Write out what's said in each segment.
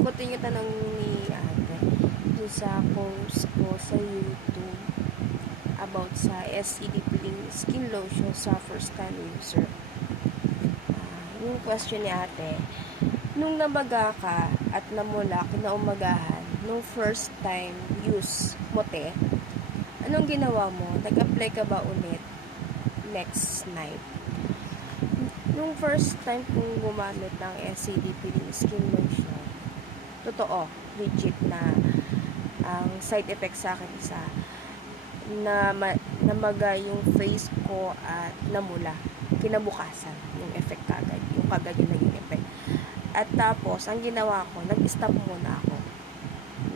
Sagutin yung tanong ni ate dun sa post ko sa YouTube about sa SED peeling skin lotion sa first time user. Ah, yung question ni ate, nung nabaga ka at namula kinaumagahan, nung first time use mo te, anong ginawa mo? Nag-apply ka ba ulit next night? Nung first time kong gumamit ng SCD peeling skin lotion, totoo, legit na ang side effect sa akin isa na ma- namaga yung face ko at namula kinabukasan yung effect kagad yung kagad yung naging effect. At tapos ang ginawa ko nag-stop muna ako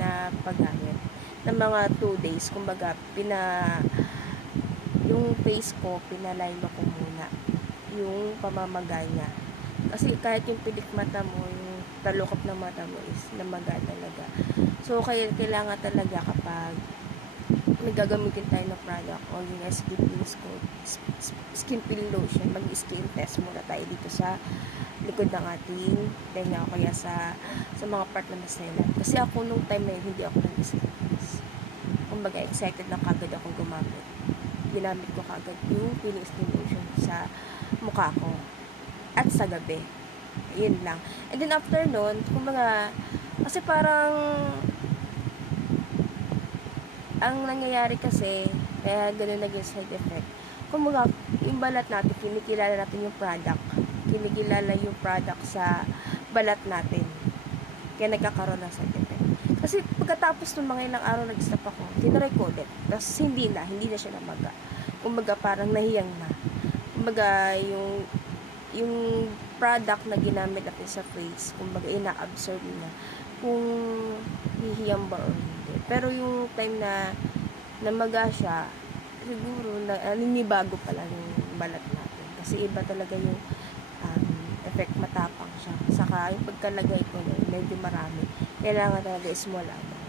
na paggamit. Ng mga 2 days kumbaga pina yung face ko pinalaylo ko muna yung pamamaga niya. Kasi kahit yung pilik mata mo yung talukap ng mata mo is namaga talaga. So kaya kailangan talaga kapag nagagamitin tayo ng product o yung skin peel skin peel lotion mag-skin test muna tayo dito sa likod ng ating tenga o kaya sa sa mga part na maselan kasi ako nung time na yun hindi ako nag-skin test. Kumbaga excited na kagad akong gumamit. Ginamit ko kagad yung peeling skin lotion sa mukha ko at sa gabi yun lang and then after nun kumbaga kasi parang ang nangyayari kasi, kaya ganun naging side effect. Kumbaga, yung balat natin, kinikilala natin yung product. Kinikilala yung product sa balat natin. Kaya nagkakaroon ng side effect. Kasi pagkatapos ng mga ilang araw nag-stop ako, tinry ko ulit. Tapos hindi na, hindi na siya namaga. Kumbaga parang nahiyang na. Kumbaga yung yung product na ginamit natin sa face, kumbaga ina-absorb na kung hihiyang ba or hindi. Pero yung time na namaga siya, siguro na naninibago pala yung balat natin. Kasi iba talaga yung um, effect matapang siya. Saka yung pagkalagay ko na medyo marami. Kailangan talaga small amount.